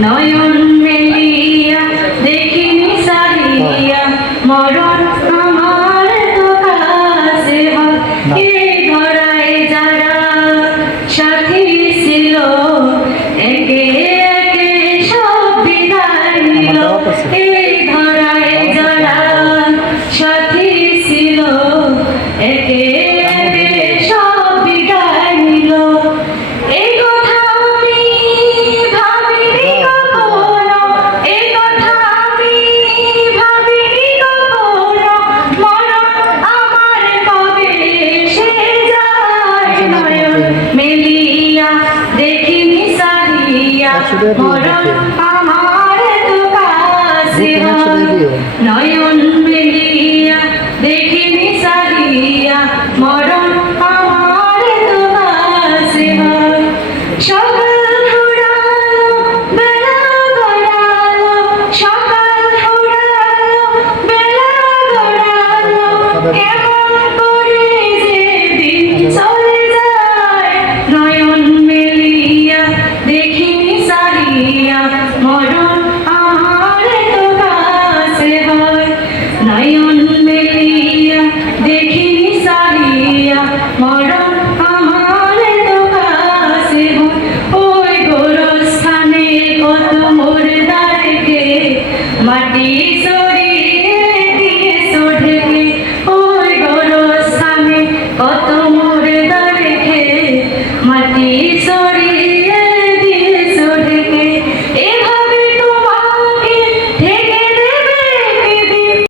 নয়ন মেলিয়া দেখিনি সারিয়া মরণ আমার তো কাছে হয় এই ধরায় যারা সাথী ছিল একে একে সব বিদায় নিল এই ধরায় যারা সাথী ছিল একে একে সব বিদায় নিল এই কথা আমি ভাবিনি কখনো এই কথা আমি ভাবিনি কখনো মরণ আমার কবে এসে যায় নয়ন মেলিয়া দেখিনি সারিয়া মরণ আমার তো কাছে হয় নয়ন